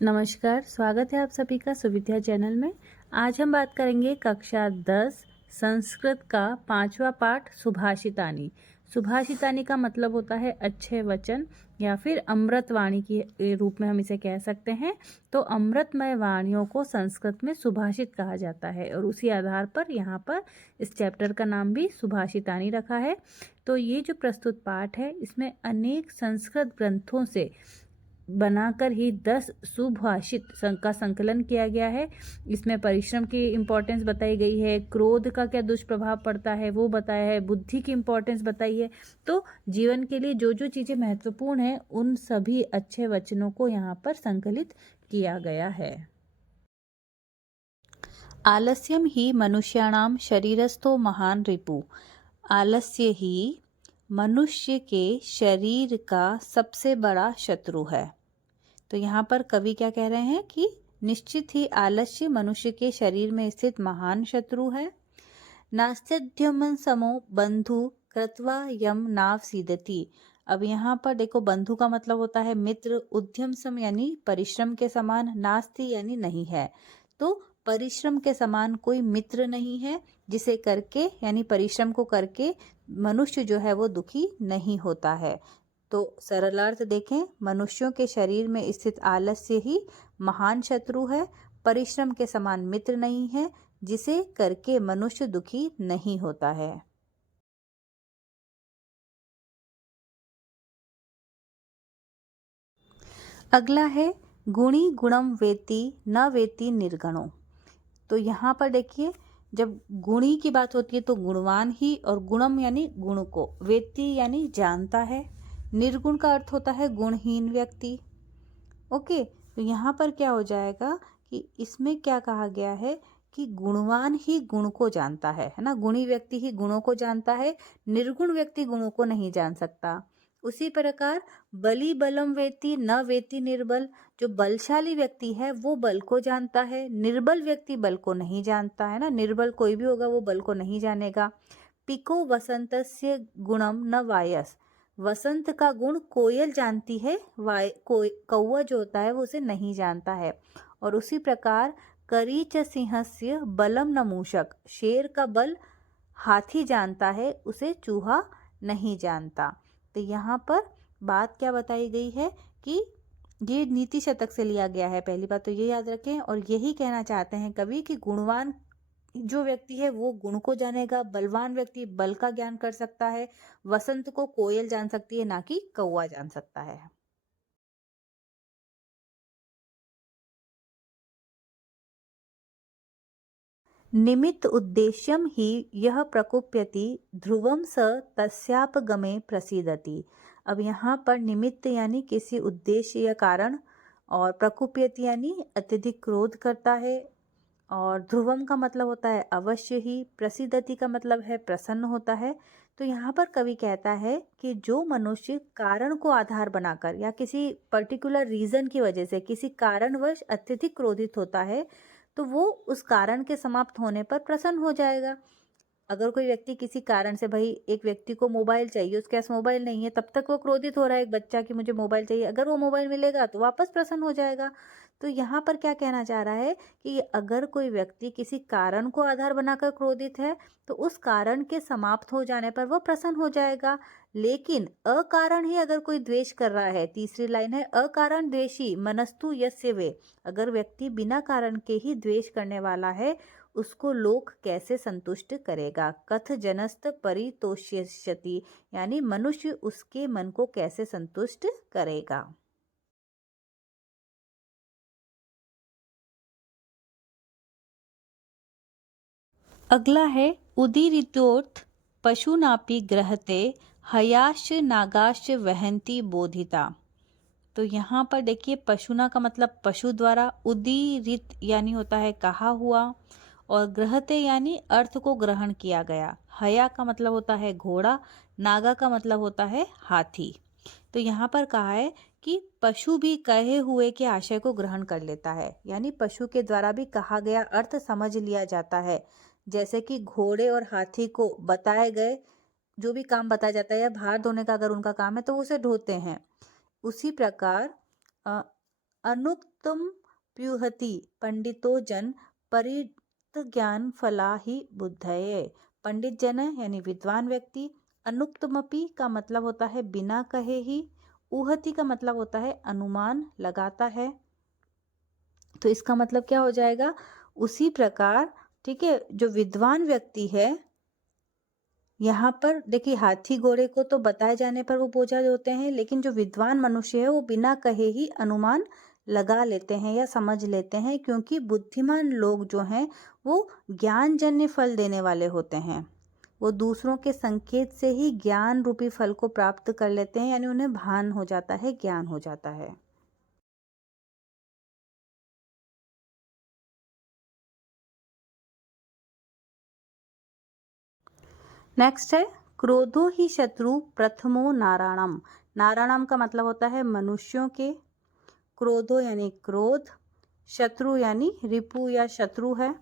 नमस्कार, स्वागत है आप सभी का सुविद्या चैनल में। आज हम बात करेंगे कक्षा 10 संस्कृत का 5वां पाठ सुभाषितानी। सुभाषितानी का मतलब होता है अच्छे वचन या फिर अमृत वाणी के रूप में हम इसे कह सकते हैं। तो अमृतमय वाणियों को संस्कृत में सुभाषित कहा जाता है और उसी आधार पर यहाँ पर इस चैप्टर का नाम भी सुभाषितानी रखा है। तो ये जो प्रस्तुत पाठ है इसमें अनेक संस्कृत ग्रंथों से बनाकर ही 10 सुभाषित का संकलन किया गया है। इसमें परिश्रम की इम्पोर्टेंस बताई गई है, क्रोध का क्या दुष्प्रभाव पड़ता है वो बताया है, बुद्धि की इम्पोर्टेंस बताई है। तो जीवन के लिए जो जो चीज़ें महत्वपूर्ण हैं उन सभी अच्छे वचनों को यहाँ पर संकलित किया गया है। आलस्यम ही मनुष्याणाम शरीरस्थो महान रिपु। आलस्य ही मनुष्य के शरीर का सबसे बड़ा शत्रु है। तो यहाँ पर कवि क्या कह रहे हैं कि निश्चित ही आलस्य मनुष्य के शरीर में स्थित महान शत्रु है। नास्त्यद्यमन समो बंधु कृत्वा यम नाव सीदती। अब यहाँ पर देखो, बंधु का मतलब होता है मित्र, उद्यम सम यानी परिश्रम के समान, नास्ति यानी नहीं है। तो परिश्रम के समान कोई मित्र नहीं है जिसे करके यानी परिश्रम को करके मनुष्य जो है वो दुखी नहीं होता है। तो सरलार्थ देखें, मनुष्यों के शरीर में स्थित आलस्य ही महान शत्रु है, परिश्रम के समान मित्र नहीं है जिसे करके मनुष्य दुखी नहीं होता है। अगला है गुणी गुणम वेति न वेति निर्गणो। तो यहाँ पर देखिए, जब गुणी की बात होती है तो गुणवान ही, और गुणम यानी गुण को, वेति यानी जानता है, निर्गुण का अर्थ होता है गुणहीन व्यक्ति। ओके, तो यहाँ पर क्या हो जाएगा कि इसमें क्या कहा गया है कि गुणवान ही गुण को जानता है ना, गुणी व्यक्ति ही गुणों को जानता है, निर्गुण व्यक्ति गुणों को नहीं जान सकता। उसी प्रकार बली बलम वेति न वेति निर्बल। जो बलशाली व्यक्ति है वो बल को जानता है, निर्बल व्यक्ति बल को नहीं जानता है ना, निर्बल कोई भी होगा वो बल को नहीं जानेगा। पिको वसंतस्य गुणम न वायस। वसंत का गुण कोयल जानती है, कौवा जो होता है वो उसे नहीं जानता है। और उसी प्रकार करीच सिंहस्य बलम न मूषक। शेर का बल हाथी जानता है, उसे चूहा नहीं जानता। तो यहाँ पर बात क्या बताई गई है कि ये नीति शतक से लिया गया है। पहली बात तो ये याद रखें, और यही कहना चाहते हैं कवि कि गुणवान जो व्यक्ति है वो गुण को जानेगा, बलवान व्यक्ति बल का ज्ञान कर सकता है, वसंत को कोयल जान सकती है ना कि कौवा जान सकता है। निमित्त उद्देश्यम ही यह प्रकुप्यति ध्रुवम स तस्यापगमे प्रसीदति। अब यहाँ पर निमित्त यानी किसी उद्देश्य या कारण, और प्रकुप्यति यानी अत्यधिक क्रोध करता है, और ध्रुवम का मतलब होता है अवश्य ही, प्रसिद्धति का मतलब है प्रसन्न होता है। तो यहाँ पर कवि कहता है कि जो मनुष्य कारण को आधार बनाकर या किसी पर्टिकुलर रीजन की वजह से किसी कारणवश अत्यधिक क्रोधित होता है तो वो उस कारण के समाप्त होने पर प्रसन्न हो जाएगा। अगर कोई व्यक्ति किसी कारण से, भाई एक व्यक्ति को मोबाइल चाहिए, उसके पास मोबाइल नहीं है, तब तक वो क्रोधित हो रहा है एक बच्चा कि मुझे मोबाइल चाहिए, अगर वो मोबाइल मिलेगा तो वापस प्रसन्न हो जाएगा। तो यहाँ पर क्या कहना चाह रहा है कि अगर कोई व्यक्ति किसी कारण को आधार बनाकर क्रोधित है तो उस कारण के समाप्त हो जाने पर वो प्रसन्न हो जाएगा। लेकिन अकारण ही अगर कोई द्वेष कर रहा है, तीसरी लाइन है अकारण द्वेषी मनस्तु यस्य वे। अगर व्यक्ति बिना कारण के ही द्वेष करने वाला है उसको लोक कैसे संतुष्ट करेगा। कथ जनस्त परितोष्यति, यानी मनुष्य उसके मन को कैसे संतुष्ट करेगा। अगला है उदीरितोर्थ पशुनापि ग्रहते हयाश्च नागाश्च वहंती बोधिता। तो यहाँ पर देखिए, पशुना का मतलब पशु द्वारा, उदीरित यानी होता है कहा हुआ, और ग्रहते यानी अर्थ को ग्रहण किया गया। हया का मतलब होता है घोड़ा, नागा का मतलब होता है हाथी। तो यहाँ पर कहा है कि पशु भी कहे हुए के आशय को ग्रहण कर लेता है, यानी पशु के द्वारा भी कहा गया अर्थ समझ लिया जाता है। जैसे कि घोड़े और हाथी को बताए गए जो भी काम बताया जाता है, या भार धोने का अगर उनका काम है तो वो उसे ढोते हैं। उसी प्रकार अनुक्तम प्युहति पंडितो जन परित ज्ञान फला ही बुद्धये। पंडित जन यानी विद्वान व्यक्ति, अनुक्तमपि का मतलब होता है बिना कहे ही, उहति का मतलब होता है अनुमान लगाता है। तो इसका मतलब क्या हो जाएगा, उसी प्रकार, ठीक है, जो विद्वान व्यक्ति है, यहाँ पर देखिए हाथी घोड़े को तो बताए जाने पर वो बोझा होते हैं, लेकिन जो विद्वान मनुष्य है वो बिना कहे ही अनुमान लगा लेते हैं या समझ लेते हैं, क्योंकि बुद्धिमान लोग जो हैं वो ज्ञानजन्य फल देने वाले होते हैं। वो दूसरों के संकेत से ही ज्ञान रूपी फल को प्राप्त कर लेते हैं, यानी उन्हें भान हो जाता है, ज्ञान हो जाता है। नेक्स्ट है क्रोधो ही शत्रु प्रथमो नारायणम। नारायणम का मतलब होता है मनुष्यों के, क्रोधो यानी क्रोध, शत्रु यानी रिपु या शत्रु है।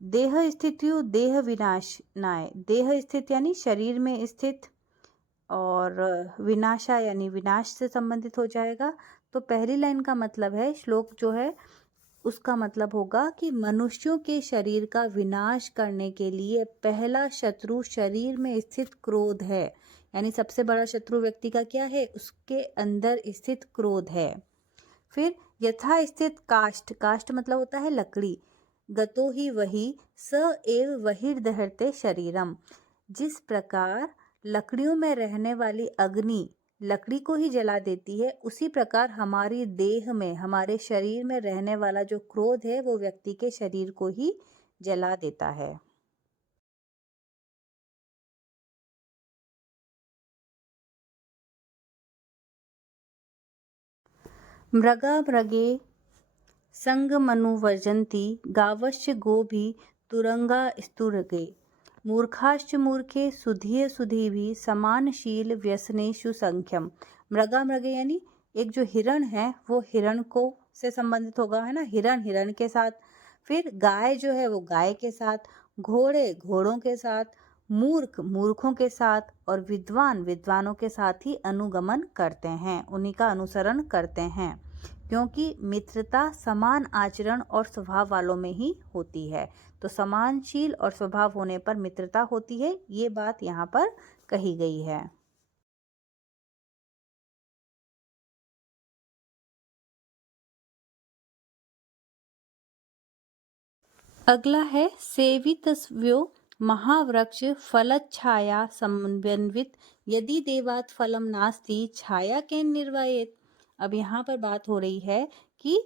देह स्थितियो देह विनाशनाय, देह स्थित यानी शरीर में स्थित, और विनाशा यानी विनाश से संबंधित हो जाएगा। तो पहली लाइन का मतलब है, श्लोक जो है उसका मतलब होगा कि मनुष्यों के शरीर का विनाश करने के लिए पहला शत्रु शरीर में स्थित क्रोध है। यानी सबसे बड़ा शत्रु व्यक्ति का क्या है, उसके अंदर स्थित क्रोध है। फिर यथा स्थित काष्ठ, काष्ठ मतलब होता है लकड़ी, गतो ही वही स एव बहिर्दहते शरीरम, जिस प्रकार लकड़ियों में रहने वाली अग्नि लकड़ी को ही जला देती है, उसी प्रकार हमारी देह में, हमारे शरीर में रहने वाला जो क्रोध है वो व्यक्ति के शरीर को ही जला देता है। मृगा मृगे संग मनुवर्जन्ति गावश्च गोभी तुरंगा स्तुरगे, मूर्खाश्च मूर्खे सुधीय सुधी भी समानशील व्यसनेषु संख्यम। मृगा मृगे यानी एक जो हिरण है वो हिरण को से संबंधित होगा, है ना, हिरण हिरण के साथ, फिर गाय जो है वो गाय के साथ, घोड़े घोड़ों के साथ, मूर्ख मूर्खों के साथ, और विद्वान विद्वानों के साथ ही अनुगमन करते हैं, उन्हीं का अनुसरण करते हैं, क्योंकि मित्रता समान आचरण और स्वभाव वालों में ही होती है। तो समानशील और स्वभाव होने पर मित्रता होती है, ये बात यहाँ पर कही गई है। अगला है सेवितव्यो महावृक्ष फलच्छाया समन्वित, यदि देवात फलम नास्ति छाया के निर्वायेत। अब यहाँ पर बात हो रही है कि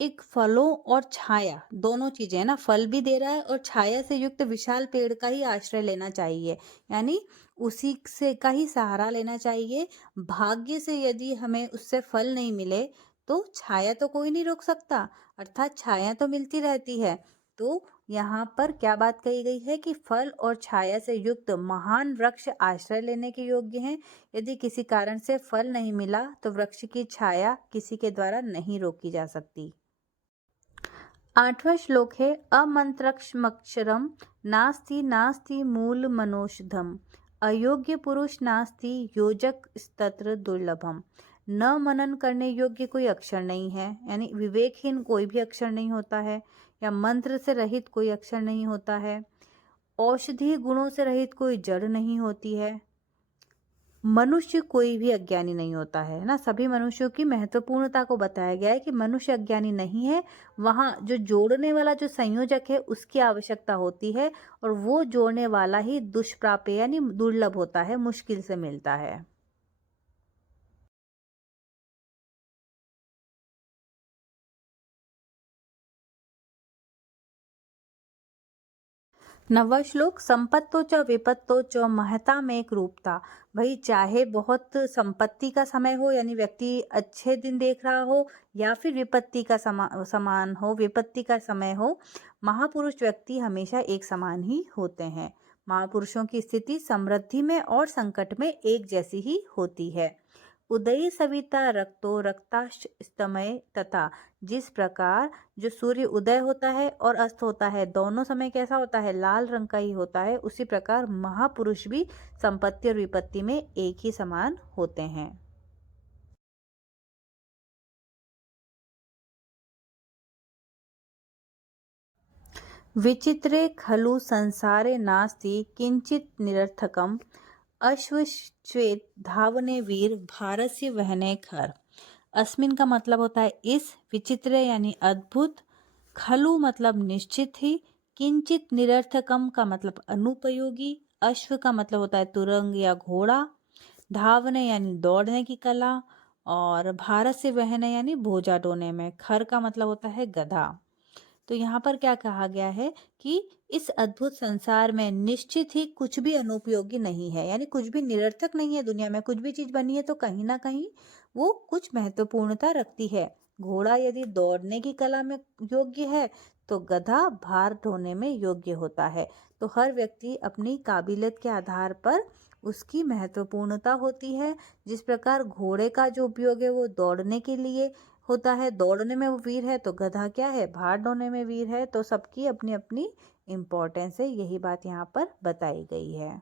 एक फलों और छाया दोनों चीजें है ना, फल भी दे रहा है और छाया से युक्त विशाल पेड़ का ही आश्रय लेना चाहिए, यानी उसी से का ही सहारा लेना चाहिए। भाग्य से यदि हमें उससे फल नहीं मिले तो छाया तो कोई नहीं रोक सकता, अर्थात छाया तो मिलती रहती है। तो यहाँ पर क्या बात कही गई है कि फल और छाया से युक्त महान वृक्ष आश्रय लेने के योग्य हैं। यदि किसी कारण से फल नहीं मिला तो वृक्ष की छाया किसी के द्वारा नहीं रोकी जा सकती। 8वां श्लोक है अमंत्रक्षमक्षरम नास्ति नास्ति मूल मनोषधम, अयोग्य पुरुष नास्ति योजक स्तत्र दुर्लभम। न मनन करने योग्य कोई अक्षर नहीं है, यानी विवेकहीन कोई भी अक्षर नहीं होता है, या मंत्र से रहित कोई अक्षर नहीं होता है, औषधीय गुणों से रहित कोई जड़ नहीं होती है, मनुष्य कोई भी अज्ञानी नहीं होता है ना। सभी मनुष्यों की महत्वपूर्णता को बताया गया है कि मनुष्य अज्ञानी नहीं है, वहाँ जो जोड़ने वाला जो संयोजक है उसकी आवश्यकता होती है, और वो जोड़ने वाला ही दुष्प्राप्य यानी दुर्लभ होता है, मुश्किल से मिलता है। नवा श्लोक संपत्तो च विपत्तो च महता में रूपता। भाई चाहे बहुत संपत्ति का समय हो, यानी व्यक्ति अच्छे दिन देख रहा हो, या फिर विपत्ति का समान हो, विपत्ति का समय हो, महापुरुष व्यक्ति हमेशा एक समान ही होते हैं। महापुरुषों की स्थिति समृद्धि में और संकट में एक जैसी ही होती है। उदय सविता रक्तो रक्ताश्च स्तमय तथा, जिस प्रकार जो सूर्य उदय होता है और अस्त होता है दोनों समय कैसा होता है, लाल रंग का ही होता है, उसी प्रकार महापुरुष भी संपत्ति और विपत्ति में एक ही समान होते हैं। विचित्रे खलु संसारे नास्ति किंचित निरर्थकम अश्वश्वेत धावने वीर भारस्य वहने खर। अस्मिन का मतलब होता है इस, विचित्र यानी अद्भुत, खलु मतलब निश्चित ही, किंचित निरर्थकम का मतलब अनुपयोगी, अश्व का मतलब होता है तुरंग या घोड़ा, धावने यानी दौड़ने की कला, और भारत से वहने यानी बोझा ढोने में, खर का मतलब होता है गधा। तो यहाँ पर क्या कहा गया है कि इस अद्भुत संसार में निश्चित ही कुछ भी अनुपयोगी नहीं है, यानी कुछ भी निरर्थक नहीं है। दुनिया में कुछ भी चीज बनी है तो कहीं ना कहीं वो कुछ महत्वपूर्णता रखती है। घोड़ा यदि दौड़ने की कला में योग्य है तो गधा भार ढोने में योग्य होता है। तो हर व्यक्ति अपनी काबिलियत के आधार पर उसकी महत्वपूर्णता होती है। जिस प्रकार घोड़े का जो उपयोग है वो दौड़ने के लिए होता है, दौड़ने में वो वीर है, तो गधा क्या है, भार ढोने में वीर है। तो सबकी अपनी अपनी इम्पोर्टेंस है, यही बात यहाँ पर बताई गई है।